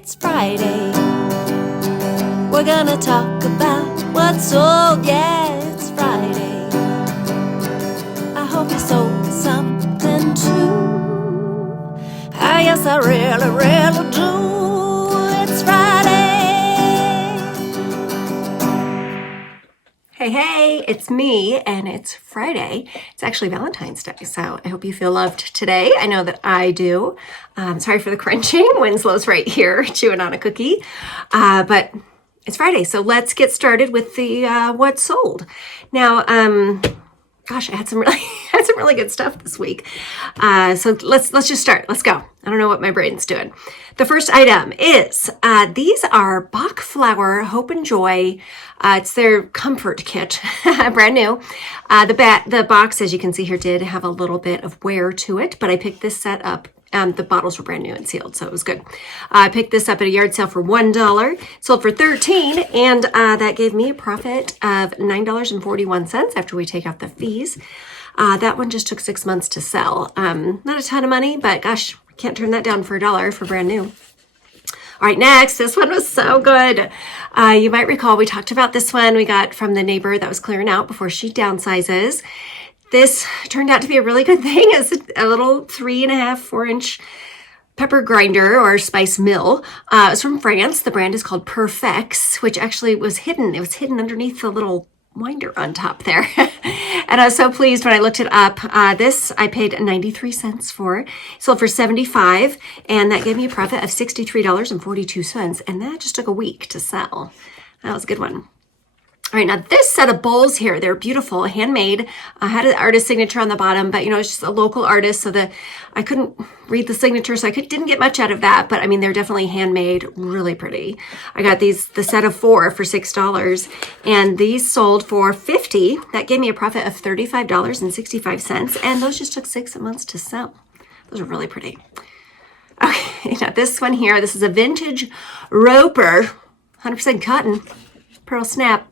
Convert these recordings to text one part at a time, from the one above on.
It's Friday. We're gonna talk about what's sold. Yeah, it's Friday. I hope you sold something too. Yes, I really, really do. It's Friday. Hey, it's me, and it's Friday. It's actually Valentine's Day, so I hope you feel loved today. I know that I do. Sorry for the crunching. Winslow's right here chewing on a cookie, but it's Friday, so let's get started with the what's sold. Now, gosh, I had some really good stuff this week. So let's just start. Let's go. I don't know what my brain's doing. The first item is these are Bach Flower Hope and Joy. It's their comfort kit, brand new. The box, as you can see here, did have a little bit of wear to it, but I picked this set up. The bottles were brand new and sealed, so it was good. I picked this up at a yard sale for $1, sold for $13, and that gave me a profit of $9.41 after we take out the fees. That one just took 6 months to sell. Not a ton of money, but gosh, can't turn that down for $1 for brand new. All right, next, this one was so good. You might recall we talked about this one we got from the neighbor that was clearing out before she downsizes. This turned out to be a really good thing. It's a little 3.5, 4-inch pepper grinder or spice mill. It's from France. The brand is called Perfex, which actually was hidden. It was hidden underneath the little winder on top there. And I was so pleased when I looked it up. This I paid 93 cents for. Sold for 75, and that gave me a profit of $63.42. And that just took a week to sell. That was a good one. All right, now this set of bowls here, they're beautiful, handmade. I had an artist signature on the bottom, but it's just a local artist, so I couldn't read the signature, so didn't get much out of that, but I mean, they're definitely handmade, really pretty. I got the set of 4 for $6, and these sold for $50. That gave me a profit of $35.65, and those just took 6 months to sell. Those are really pretty. Okay, now this one here, this is a vintage roper, 100% cotton, pearl snap.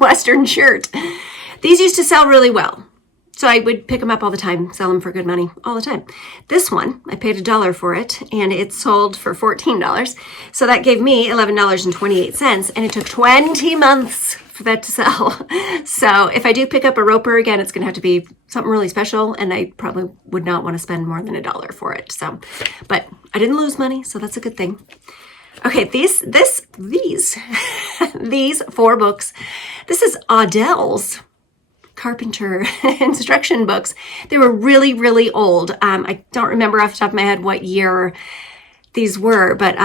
Western shirt. These used to sell really well, so I would pick them up all the time, sell them for good money all the time. This one, I paid $1 for it, and it sold for $14. So that gave me $11.28, and it took 20 months for that to sell. So if I do pick up a roper again, it's going to have to be something really special, and I probably would not want to spend more than $1 for it. So, but I didn't lose money, so that's a good thing. Okay, these 4 books. This is Adele's carpenter instruction books. They were really, really old. I don't remember off the top of my head what year these were, but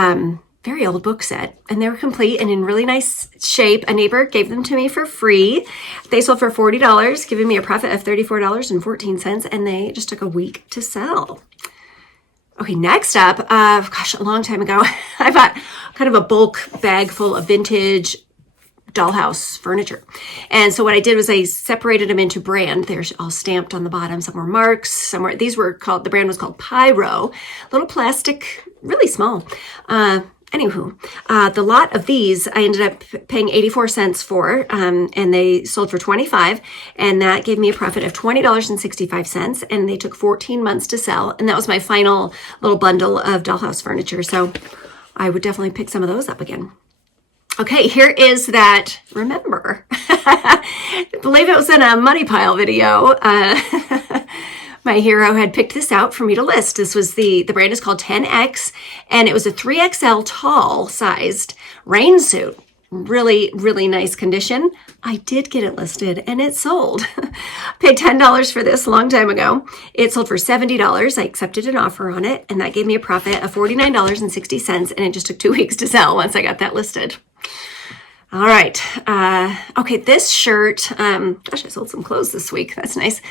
very old book set. And they were complete and in really nice shape. A neighbor gave them to me for free. They sold for $40, giving me a profit of $34.14, and they just took a week to sell. Okay, next up, a long time ago, I bought kind of a bulk bag full of vintage dollhouse furniture. And so what I did was I separated them into brand. They're all stamped on the bottom. Some were Marks, the brand was called Pyro. Little plastic, really small. The lot of these I ended up paying 84 cents for, and they sold for 25, and that gave me a profit of $20.65, and they took 14 months to sell, and that was my final little bundle of dollhouse furniture, so I would definitely pick some of those up again. Okay, here is that, remember, I believe it was in a Money Pile video. My hero had picked this out for me to list. This was the brand is called 10X, and it was a 3XL tall sized rain suit. Really, really nice condition. I did get it listed and it sold. Paid $10 for this a long time ago. It sold for $70. I accepted an offer on it, and that gave me a profit of $49.60, and it just took 2 weeks to sell once I got that listed. All right. Okay, this shirt, I sold some clothes this week. That's nice.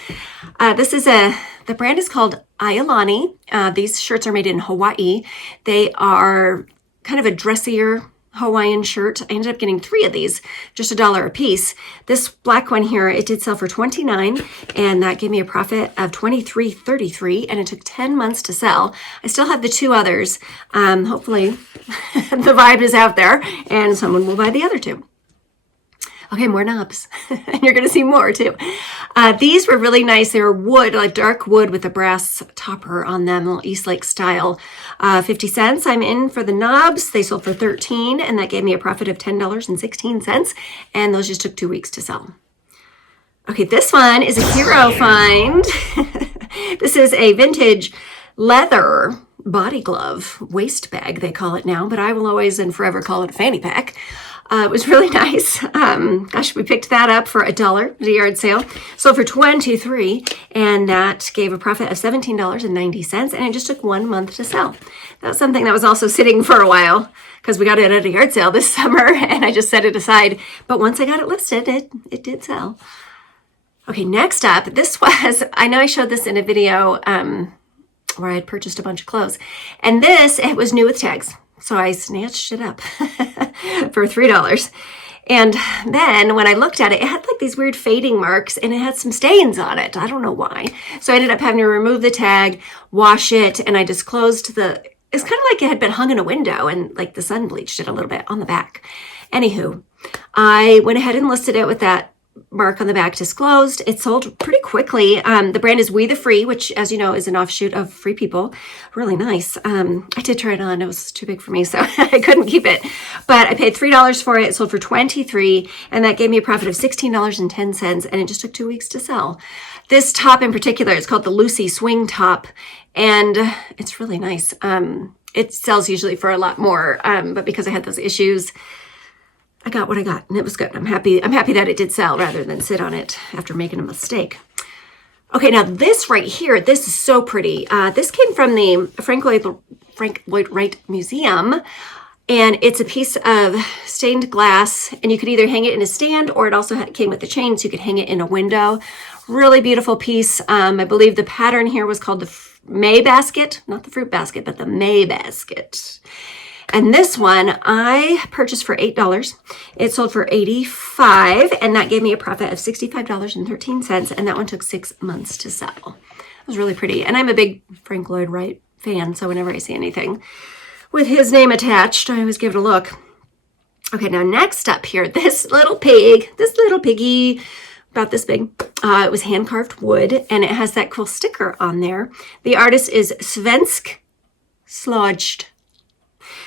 The brand is called Iolani. These shirts are made in Hawaii. They are kind of a dressier Hawaiian shirt. I ended up getting 3 of these, just $1 a piece. This black one here, it did sell for $29, and that gave me a profit of $23.33, and it took 10 months to sell. I still have the 2 others. Hopefully the vibe is out there and someone will buy the other 2. Okay, more knobs. And you're going to see more too. These were really nice. They were wood, like dark wood with a brass topper on them, little Eastlake style. 50 cents. I'm in for the knobs. They sold for $13, and that gave me a profit of $10.16. And those just took 2 weeks to sell. Okay, this one is a hero find. This is a vintage leather body glove waist bag, they call it now, but I will always and forever call it a fanny pack. It was really nice. Gosh, we picked that up for $1 at a yard sale. Sold for $23, and that gave a profit of $17.90, and it just took 1 month to sell. That was something that was also sitting for a while because we got it at a yard sale this summer, and I just set it aside. But once I got it listed, it did sell. Okay, next up, this was, I know I showed this in a video where I had purchased a bunch of clothes, and it was new with tags. So I snatched it up for $3. And then when I looked at it, it had like these weird fading marks and it had some stains on it. I don't know why. So I ended up having to remove the tag, wash it, and I disclosed it's kind of like it had been hung in a window and like the sun bleached it a little bit on the back. Anywho, I went ahead and listed it with that mark on the back disclosed. It sold pretty quickly. The brand is We the Free, which, as you know, is an offshoot of Free People. Really nice. I did try it on. It was too big for me, so I couldn't keep it. But I paid $3 for it. It sold for $23, and that gave me a profit of $16.10, and it just took 2 weeks to sell. This top in particular is called the Lucy Swing Top, and it's really nice. It sells usually for a lot more, but because I had those issues, I got what I got, and it was good. I'm happy that it did sell rather than sit on it after making a mistake. Okay, now this right here, this is so pretty. This came from the Frank Lloyd Wright Museum, and it's a piece of stained glass, and you could either hang it in a stand, or it also came with the chain, so you could hang it in a window. Really beautiful piece. I believe the pattern here was called the May basket, not the fruit basket, but the May basket. And this one I purchased for $8. It sold for $85, and that gave me a profit of $65.13, and that one took 6 months to sell. It was really pretty, and I'm a big Frank Lloyd Wright fan, so whenever I see anything with his name attached, I always give it a look. Okay, now next up here, this little piggy, about this big. It was hand-carved wood, and it has that cool sticker on there. The artist is Svensk Slodged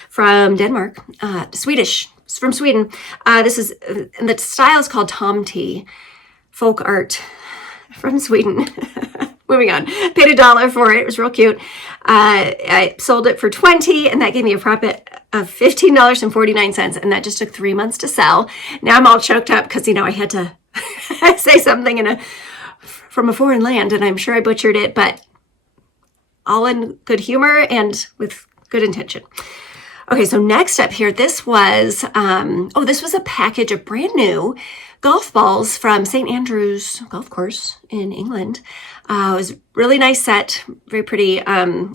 from Denmark, Swedish. It's from Sweden. The style is called Tom T. Folk art from Sweden. Moving on. Paid $1 for it. It was real cute. I sold it for $20, and that gave me a profit of $15.49, and that just took 3 months to sell. Now I'm all choked up because, I had to say something from a foreign land, and I'm sure I butchered it, but all in good humor and with good intention. Okay, so next up here, this was a package of brand new golf balls from St. Andrew's Golf Course in England. It was a really nice set, very pretty. I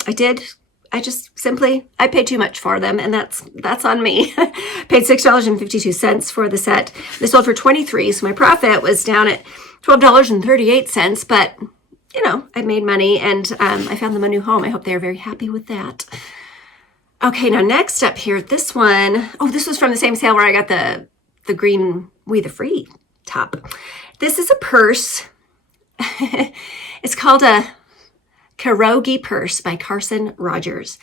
paid too much for them, and that's on me. Paid $6.52 for the set. They sold for $23, so my profit was down at $12.38, but I made money, and I found them a new home. I hope they're very happy with that. Okay, now next up here, this one, this was from the same sale where I got the green We the Free top. This is a purse. It's called a Karaoke purse by Carson Rogers.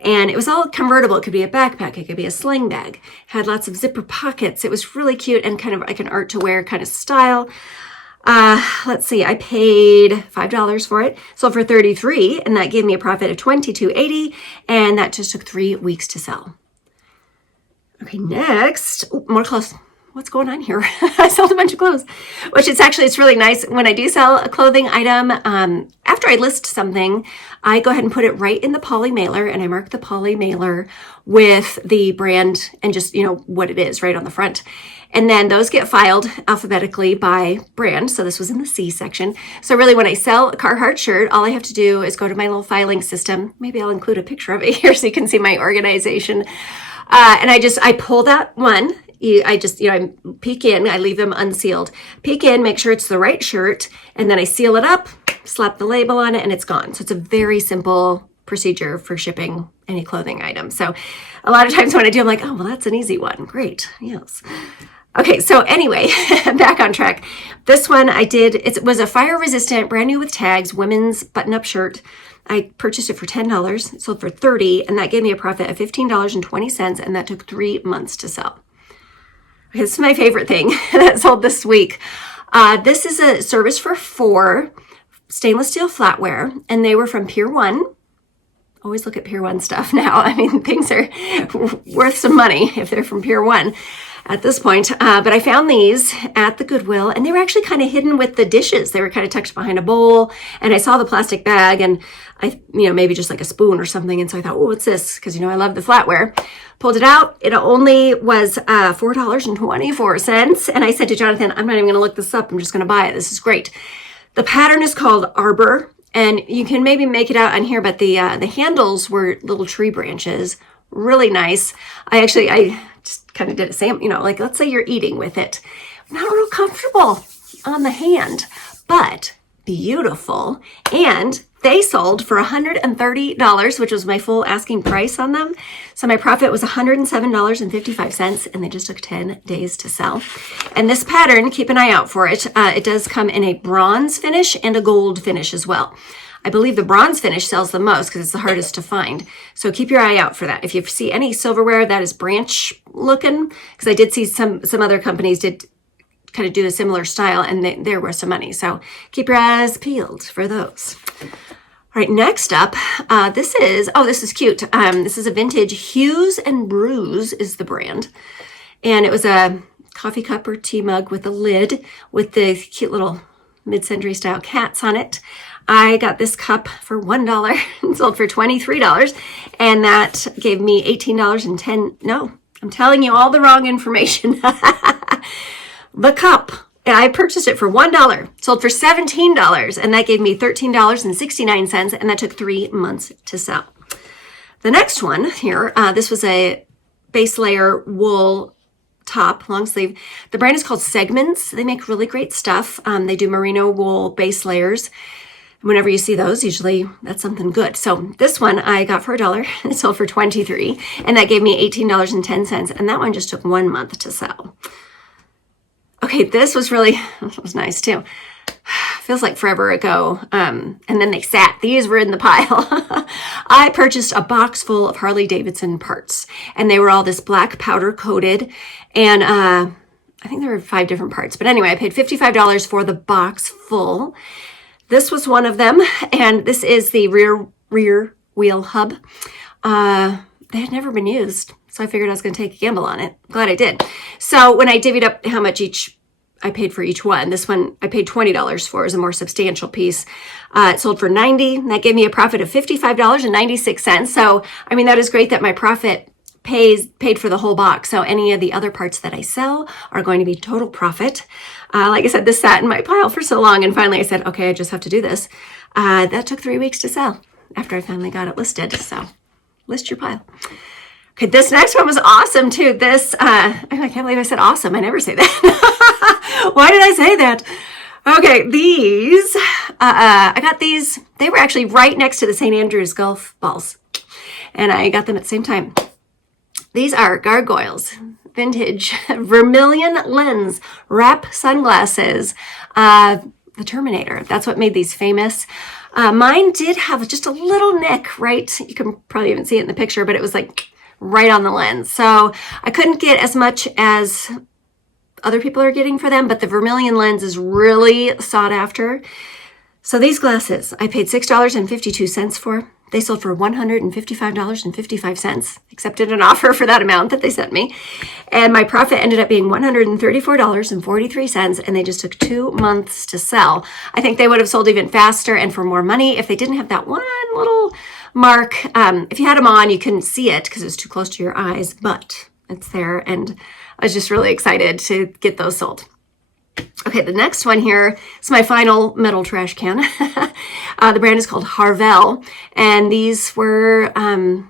And it was all convertible. It could be a backpack. It could be a sling bag. Had lots of zipper pockets. It was really cute and kind of like an art to wear kind of style. Let's see, I paid $5 for it, sold for $33, and that gave me a profit of $22.80, and that just took 3 weeks to sell. Okay, next, more clothes. What's going on here? I sold a bunch of clothes, which it's really nice when I do sell a clothing item. After I list something, I go ahead and put it right in the poly mailer, and I mark the poly mailer with the brand and just, what it is right on the front. And then those get filed alphabetically by brand. So this was in the C section. So really when I sell a Carhartt shirt, all I have to do is go to my little filing system. Maybe I'll include a picture of it here so you can see my organization. And I pull that one. I peek in, I leave them unsealed. Peek in, make sure it's the right shirt, and then I seal it up, slap the label on it, and it's gone. So it's a very simple procedure for shipping any clothing item. So a lot of times when I do, I'm like, oh, well, that's an easy one. Great. Yes. Okay, so anyway, back on track. This one I did, it was a fire resistant, brand new with tags, women's button up shirt. I purchased it for $10, it sold for $30, and that gave me a profit of $15.20, and that took 3 months to sell. Okay, this is my favorite thing that sold this week. This is a service for 4 stainless steel flatware, and they were from Pier 1. Always look at Pier 1 stuff now. I mean, things are worth some money if they're from Pier 1 at this point. But I found these at the Goodwill, and they were actually kind of hidden with the dishes. They were kind of tucked behind a bowl, and I saw the plastic bag, and maybe just like a spoon or something. And so I thought, oh, what's this? Because, I love the flatware. Pulled it out. It only was $4.24. And I said to Jonathan, I'm not even going to look this up. I'm just going to buy it. This is great. The pattern is called Arbor, and you can maybe make it out on here, but the handles were little tree branches. Really nice. I just kind of did a sample, like let's say you're eating with it. Not real comfortable on the hand, but beautiful. And they sold for $130, which was my full asking price on them. So my profit was $107.55, and they just took 10 days to sell. And this pattern, keep an eye out for it. It does come in a bronze finish and a gold finish as well. I believe the bronze finish sells the most because it's the hardest to find. So keep your eye out for that. If you see any silverware that is branch looking, because I did see some other companies did kind of do a similar style, and they're worth some money. So keep your eyes peeled for those. All right, next up, this is cute. This is a vintage Hues and Brews is the brand. And it was a coffee cup or tea mug with a lid with the cute little mid-century style cats on it. I got this cup for $1 and sold for $23. And that gave me $18.10. No, I'm telling you all the wrong information. The cup, I purchased it for $1, sold for $17, and that gave me $13.69, and that took 3 months to sell. The next one here, this was a base layer wool top, long sleeve. The brand is called Segments. They make really great stuff. They do merino wool base layers. Whenever you see those, usually that's something good. So this one I got for $1. It sold for $23, and that gave me $18.10, and that one just took 1 month to sell. Okay, this was nice too. Feels like forever ago. And then these were in the pile. I purchased a box full of Harley Davidson parts, and they were all this black powder coated. And I think there were 5 different parts. But anyway, I paid $55 for the box full. This was one of them, and this is the rear wheel hub. They had never been used, so I figured I was going to take a gamble on it. Glad I did. So when I divvied up how much I paid for each one, this one I paid $20 for. It was a more substantial piece. It sold for $90, and that gave me a profit of $55.96. So, that is great that my profit paid for the whole box. So any of the other parts that I sell are going to be total profit. Like I said, this sat in my pile for so long, and finally I said, okay, I just have to do this. That took 3 weeks to sell after I finally got it listed. So list your pile. Okay, this next one was awesome too. This, I can't believe I said awesome. I never say that. Why did I say that? Okay, these, I got these. They were actually right next to the St. Andrews golf balls, and I got them at the same time. These are Gargoyles, vintage vermilion lens wrap sunglasses. The Terminator, that's what made these famous. Mine did have just a little nick, right? You can probably even see it in the picture, but it was like right on the lens. So I couldn't get as much as other people are getting for them, but the vermilion lens is really sought after. So these glasses, I paid $6.52 for. They sold for $155.55. Accepted an offer for that amount that they sent me. And my profit ended up being $134.43, and they just took 2 months to sell. I think they would have sold even faster and for more money if they didn't have that one little mark. If you had them on, you couldn't see it because it was too close to your eyes, but it's there. And I was just really excited to get those sold. Okay, the next one here is my final metal trash can. The brand is called Harvell, and these were, I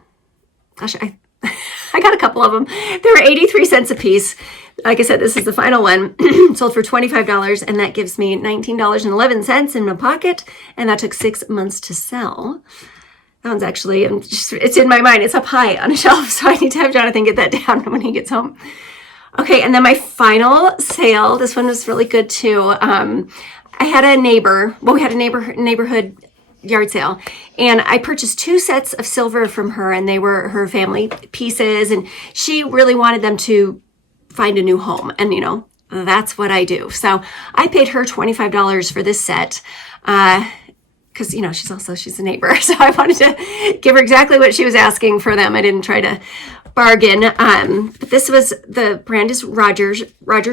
got a couple of them. They were 83 cents a piece. Like I said, this is the final one. Sold for $25, and that gives me $19.11 in my pocket, and that took 6 months to sell. That one's actually, it's in my mind. It's up high on a shelf, so I need to have Jonathan get that down when he gets home. Okay, and then my final sale, this one was really good too. I had a neighbor, well, we had a neighborhood yard sale, and I purchased 2 sets of silver from her, and they were her family pieces, and she really wanted them to find a new home, and you know, that's what I do. So I paid her $25 for this set, because you know, she's a neighbor, so I wanted to give her exactly what she was asking for them. I didn't try to bargain. But this was, the brand is Rogers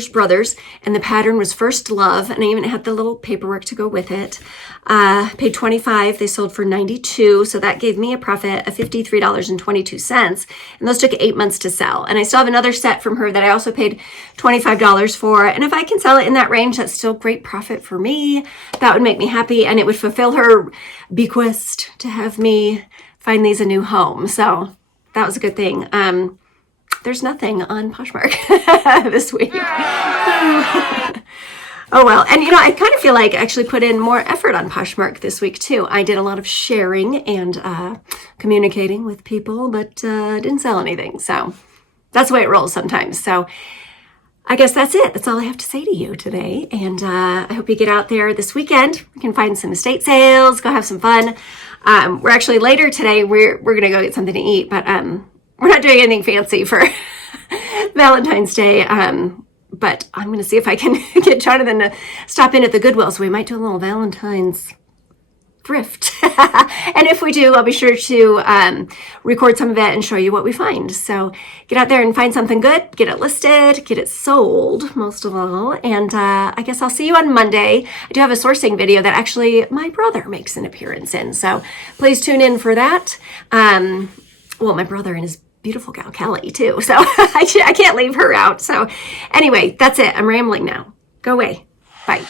Brothers, and the pattern was First Love, and I even had the little paperwork to go with it. Paid $25, they sold for $92, so that gave me a profit of $53.22, and those took 8 months to sell. And I still have another set from her that I also paid $25 for, and if I can sell it in that range, that's still great profit for me. That would make me happy, and it would fulfill her bequest to have me find these a new home. So that was a good thing. There's nothing on Poshmark this week. Oh well, and you know, I kind of feel like I actually put in more effort on Poshmark this week too. I did a lot of sharing and communicating with people, but didn't sell anything. So that's the way it rolls sometimes. So I guess that's it. That's all I have to say to you today. And I hope you get out there this weekend. We can find some estate sales, go have some fun. We're actually later today, we're going to go get something to eat, but we're not doing anything fancy for Valentine's Day. But I'm going to see if I can get Jonathan to stop in at the Goodwill. So we might do a little Valentine's thrift. And if we do, I'll be sure to record some of it and show you what we find. So get out there and find something good, get it listed, get it sold, most of all. And I guess I'll see you on Monday. I do have a sourcing video that actually my brother makes an appearance in. So please tune in for that. Well, my brother and his beautiful gal Kelly too. So I can't leave her out. So anyway, that's it. I'm rambling now. Go away. Bye.